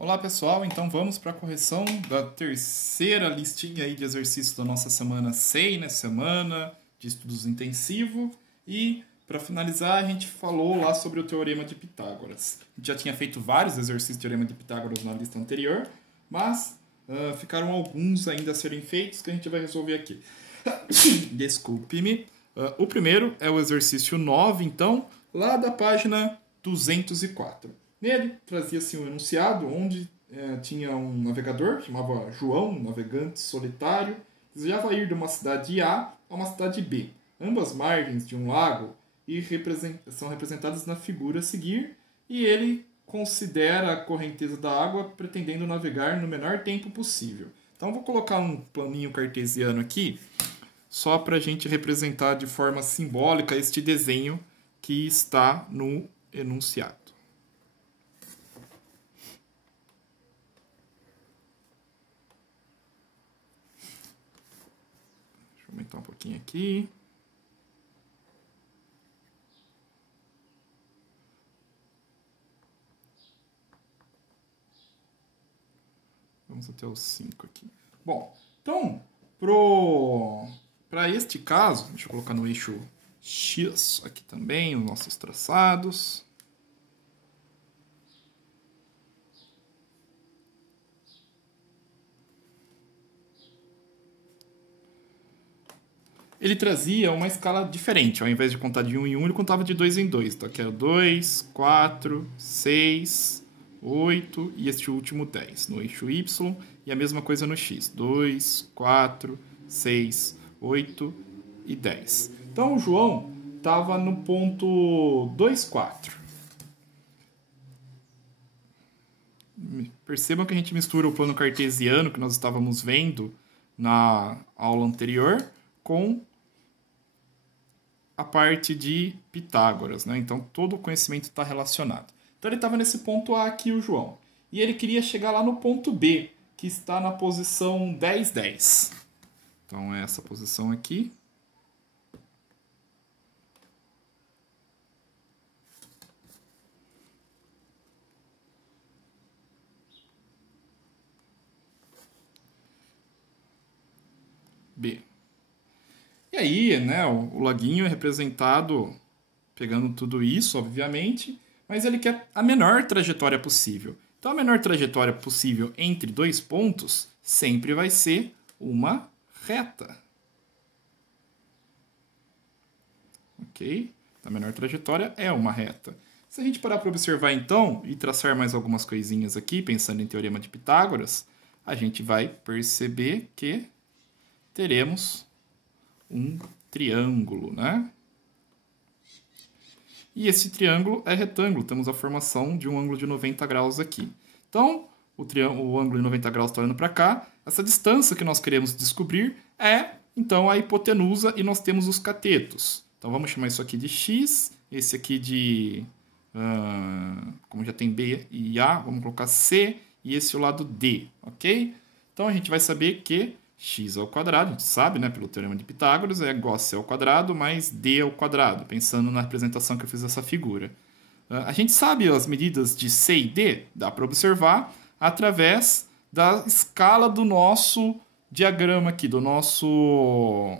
Olá pessoal, então vamos para a correção da terceira listinha aí de exercícios da nossa semana 6, né? Semana de estudos intensivos. E para finalizar, a gente falou lá sobre o Teorema de Pitágoras. A gente já tinha feito vários exercícios do Teorema de Pitágoras na lista anterior, mas ficaram alguns ainda a serem feitos que a gente vai resolver aqui. Desculpe-me. O primeiro é o exercício 9, então, lá da página 204. Nele trazia-se um enunciado onde tinha um navegador, chamava João, um navegante solitário, que desejava ir de uma cidade A a uma cidade B. Ambas margens de um lago e são representadas na figura a seguir, e ele considera a correnteza da água pretendendo navegar no menor tempo possível. Então vou colocar um planinho cartesiano aqui, só para a gente representar de forma simbólica este desenho que está no enunciado. Deixa eu aumentar um pouquinho aqui. Vamos até os 5 aqui. Bom, então, para este caso, deixa eu colocar no eixo X aqui também, os nossos traçados. Ele trazia uma escala diferente. Ao invés de contar de 1 em 1, ele contava de 2 em 2. Então aqui era 2, 4, 6, 8 e este último 10 no eixo Y. E a mesma coisa no X. 2, 4, 6, 8 e 10. Então o João estava no ponto 2, 4. Percebam que a gente mistura o plano cartesiano que nós estávamos vendo na aula anterior com a parte de Pitágoras, né? Então todo o conhecimento está relacionado. Então ele estava nesse ponto A aqui, o João. E ele queria chegar lá no ponto B, que está na posição 10, 10. Então é essa posição aqui. B. E aí, né, o laguinho é representado pegando tudo isso, obviamente, mas ele quer a menor trajetória possível. Então, a menor trajetória possível entre dois pontos sempre vai ser uma reta. Ok? A menor trajetória é uma reta. Se a gente parar para observar, então, e traçar mais algumas coisinhas aqui, pensando em Teorema de Pitágoras, a gente vai perceber que teremos um triângulo, né? E esse triângulo é retângulo, temos a formação de um ângulo de 90 graus aqui. Então, o ângulo de 90 graus está olhando para cá. Essa distância que nós queremos descobrir é, então, a hipotenusa e nós temos os catetos. Então, vamos chamar isso aqui de x, esse aqui de, como já tem B e A, vamos colocar C e esse é o lado D, ok? Então, a gente vai saber que x ao quadrado, a gente sabe, né, pelo Teorema de Pitágoras, é igual a c ao quadrado mais d ao quadrado, pensando na representação que eu fiz dessa figura. A gente sabe as medidas de c e d, dá para observar através da escala do nosso diagrama aqui, do nosso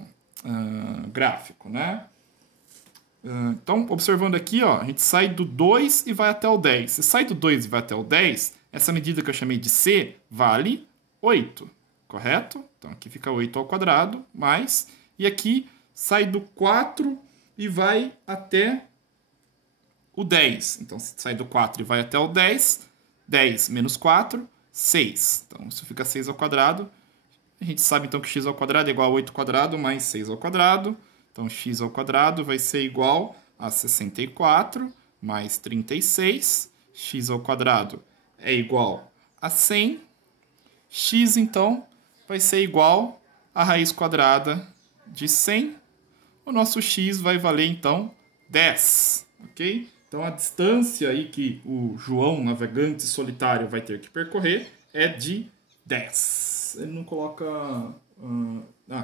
gráfico, né? Então, observando aqui, ó, a gente sai do 2 e vai até o 10. Se sai do 2 e vai até o 10, essa medida que eu chamei de c vale 8. Correto? Então, aqui fica 8 ao quadrado, mais... E aqui sai do 4 e vai até o 10. Então, se sai do 4 e vai até o 10, 10 menos 4, 6. Então, isso fica 6 ao quadrado. A gente sabe, então, que x ao quadrado é igual a 8 ao quadrado mais 6 ao quadrado. Então, x ao quadrado vai ser igual a 64 mais 36. X ao quadrado é igual a 100. X, então, vai ser igual a raiz quadrada de 100. O nosso x vai valer, então, 10. Ok? Então, a distância aí que o João, navegante solitário, vai ter que percorrer é de 10. Ele não coloca...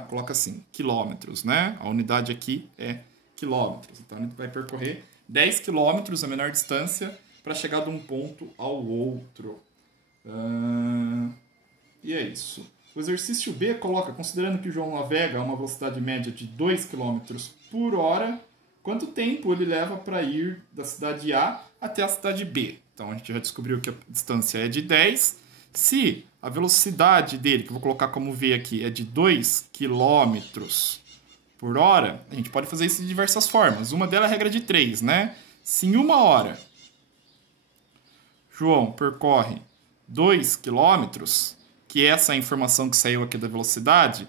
coloca assim, quilômetros, né? A unidade aqui é quilômetros. Então, ele vai percorrer 10 quilômetros, a menor distância, para chegar de um ponto ao outro. E é isso. O exercício B coloca, considerando que o João navega a uma velocidade média de 2 km por hora, quanto tempo ele leva para ir da cidade A até a cidade B. Então, a gente já descobriu que a distância é de 10. Se a velocidade dele, que eu vou colocar como V aqui, é de 2 km por hora, a gente pode fazer isso de diversas formas. Uma delas é a regra de 3, né? Se em 1 hora João percorre 2 km, que é essa informação que saiu aqui da velocidade,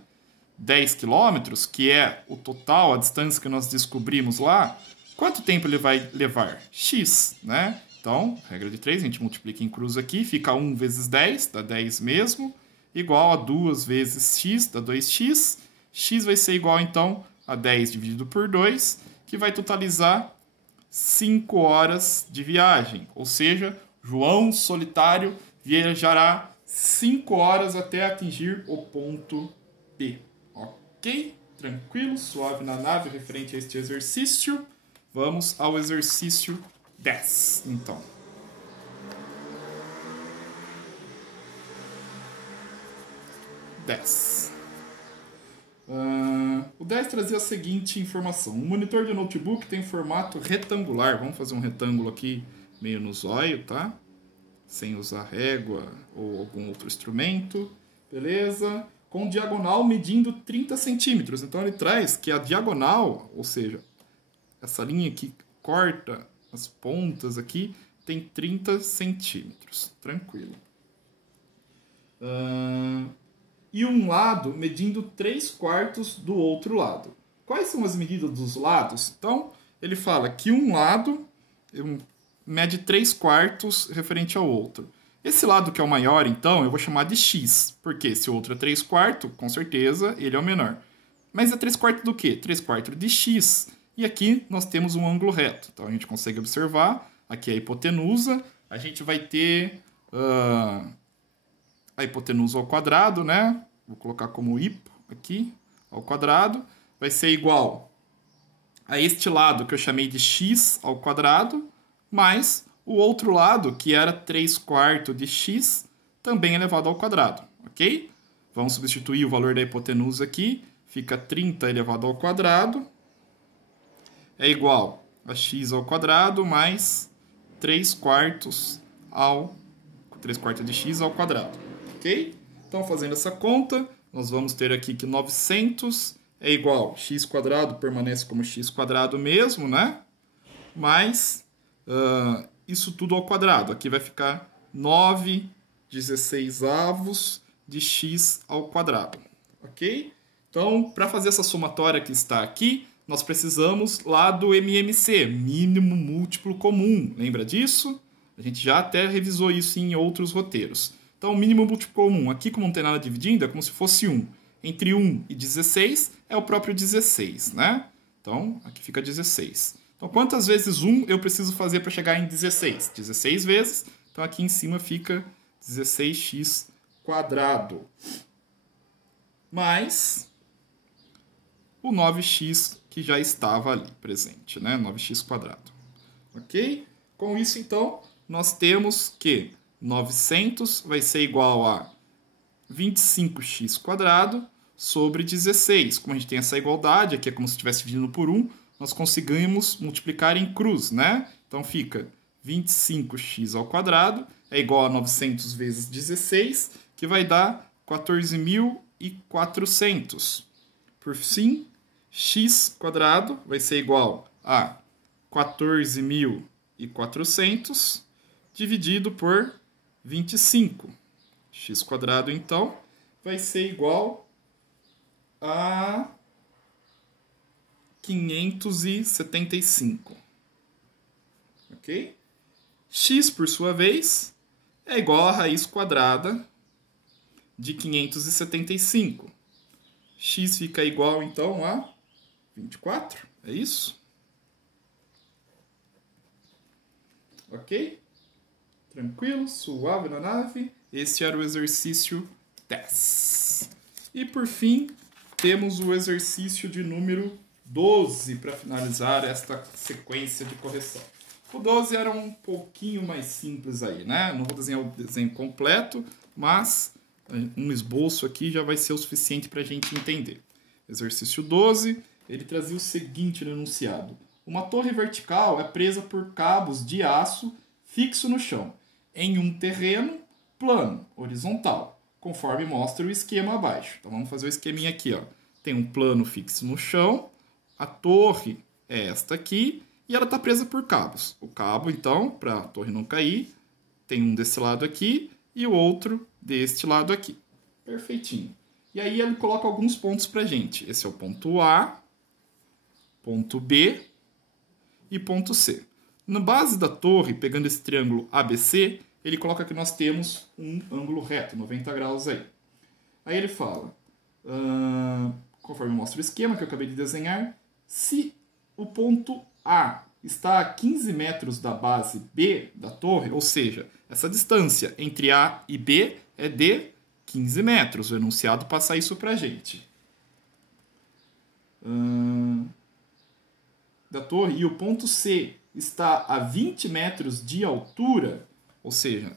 10 km, que é o total, a distância que nós descobrimos lá, quanto tempo ele vai levar? X, né? Então, regra de 3, a gente multiplica em cruz aqui, fica 1 vezes 10, dá 10 mesmo, igual a 2 vezes x, dá 2x. X vai ser igual, então, a 10 dividido por 2, que vai totalizar 5 horas de viagem. Ou seja, João solitário viajará 5 horas até atingir o ponto B. Ok? Tranquilo, suave na nave referente a este exercício. Vamos ao exercício 10, então. O 10 trazia a seguinte informação. O monitor de notebook tem formato retangular. Vamos fazer um retângulo aqui meio no zóio, tá? Sem usar régua ou algum outro instrumento. Beleza? Com diagonal medindo 30 centímetros. Então ele traz que a diagonal, ou seja, essa linha que corta as pontas aqui, tem 30 centímetros. Tranquilo. E um lado medindo 3/4 do outro lado. Quais são as medidas dos lados? Então, ele fala que um lado mede 3/4 referente ao outro. Esse lado que é o maior, então, eu vou chamar de x, porque se o outro é 3/4, com certeza ele é o menor. Mas é 3/4 do quê? 3/4 de x. E aqui nós temos um ângulo reto. Então a gente consegue observar, aqui é a hipotenusa, a gente vai ter a hipotenusa ao quadrado, né? Vou colocar como hipo aqui, ao quadrado, vai ser igual a este lado que eu chamei de x ao quadrado, mais o outro lado, que era 3/4 de x, também elevado ao quadrado, ok? Vamos substituir o valor da hipotenusa aqui, fica 30 elevado ao quadrado, é igual a x ao quadrado mais 3/4 de x ao quadrado, ok? Então, fazendo essa conta, nós vamos ter aqui que 900 é igual a x quadrado, permanece como x quadrado mesmo, né? Mais isso tudo ao quadrado. Aqui vai ficar 9/16 de x ao quadrado, ok? Então, para fazer essa somatória que está aqui, nós precisamos lá do MMC, mínimo múltiplo comum. Lembra disso? A gente já até revisou isso em outros roteiros. Então, o mínimo múltiplo comum, aqui como não tem nada dividindo, é como se fosse 1. Entre 1 e 16 é o próprio 16, né? Então, aqui fica 16. Então, quantas vezes 1 eu preciso fazer para chegar em 16? 16 vezes. Então, aqui em cima fica 16x quadrado. Mais o 9x que já estava ali presente, né? 9x quadrado. Ok? Com isso, então, nós temos que 900 vai ser igual a 25x quadrado sobre 16. Como a gente tem essa igualdade, aqui é como se estivesse dividindo por 1, nós conseguimos multiplicar em cruz, né? Então fica 25x ao quadrado é igual a 900 vezes 16, que vai dar 14.400. Por fim, x quadrado vai ser igual a 14.400 dividido por 25. X quadrado, então, vai ser igual a 575. Ok? X, por sua vez, é igual a raiz quadrada de 575. X fica igual, então, a 24. É isso? Ok? Tranquilo, suave na nave. Este era o exercício 10. E, por fim, temos o exercício de número 12 para finalizar esta sequência de correção. O 12 era um pouquinho mais simples aí, né? Não vou desenhar o desenho completo, mas um esboço aqui já vai ser o suficiente para a gente entender. Exercício 12, ele trazia o seguinte no enunciado. Uma torre vertical é presa por cabos de aço fixo no chão, em um terreno plano, horizontal, conforme mostra o esquema abaixo. Então vamos fazer o esqueminha aqui, ó. Tem um plano fixo no chão, a torre é esta aqui, e ela está presa por cabos. O cabo, então, para a torre não cair, tem um desse lado aqui e o outro deste lado aqui. Perfeitinho. E aí ele coloca alguns pontos para a gente. Esse é o ponto A, ponto B e ponto C. Na base da torre, pegando esse triângulo ABC, ele coloca que nós temos um ângulo reto, 90 graus aí. Aí ele fala, conforme mostra o esquema que eu acabei de desenhar, se o ponto A está a 15 metros da base B da torre, ou seja, essa distância entre A e B é de 15 metros. O enunciado passa isso para a gente. Da torre, e o ponto C está a 20 metros de altura, ou seja,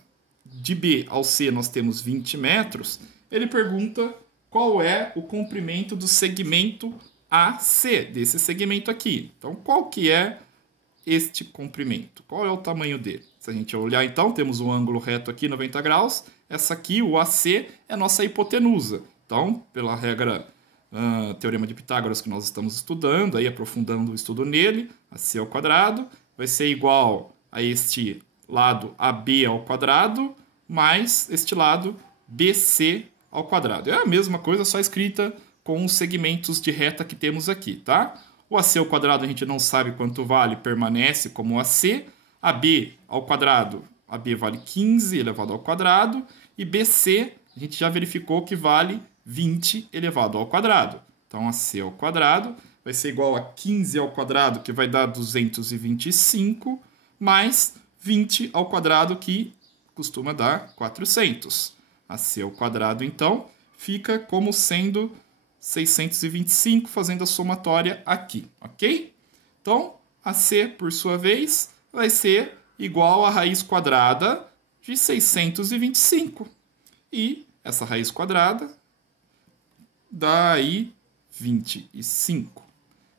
de B ao C nós temos 20 metros, ele pergunta qual é o comprimento do segmento AC, desse segmento aqui. Então, qual que é este comprimento? Qual é o tamanho dele? Se a gente olhar, então, temos um ângulo reto aqui, 90 graus. Essa aqui, o AC, é a nossa hipotenusa. Então, pela regra, teorema de Pitágoras que nós estamos estudando, aí aprofundando o estudo nele, AC ao quadrado, vai ser igual a este lado AB ao quadrado, mais este lado BC ao quadrado. É a mesma coisa, só escrita com os segmentos de reta que temos aqui, tá? O AC ao quadrado a gente não sabe quanto vale, permanece como AC. AB ao quadrado, AB vale 15 elevado ao quadrado. E BC, a gente já verificou que vale 20 elevado ao quadrado. Então, AC ao quadrado vai ser igual a 15 ao quadrado, que vai dar 225, mais 20 ao quadrado, que costuma dar 400. AC ao quadrado, então, fica como sendo 625, fazendo a somatória aqui, ok? Então, AC, por sua vez, vai ser igual à raiz quadrada de 625. E essa raiz quadrada dá aí 25.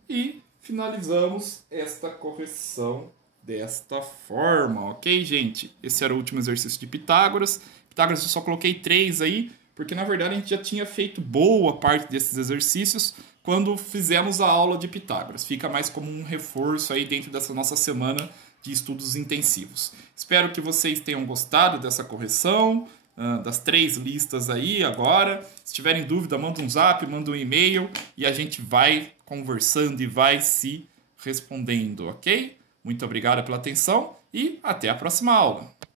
E finalizamos esta correção desta forma, ok, gente? Esse era o último exercício de Pitágoras. Pitágoras eu só coloquei 3 aí, porque na verdade a gente já tinha feito boa parte desses exercícios quando fizemos a aula de Pitágoras. Fica mais como um reforço aí dentro dessa nossa semana de estudos intensivos. Espero que vocês tenham gostado dessa correção, das 3 listas aí agora. Se tiverem dúvida, manda um zap, manda um e-mail e a gente vai conversando e vai se respondendo, ok? Muito obrigado pela atenção e até a próxima aula.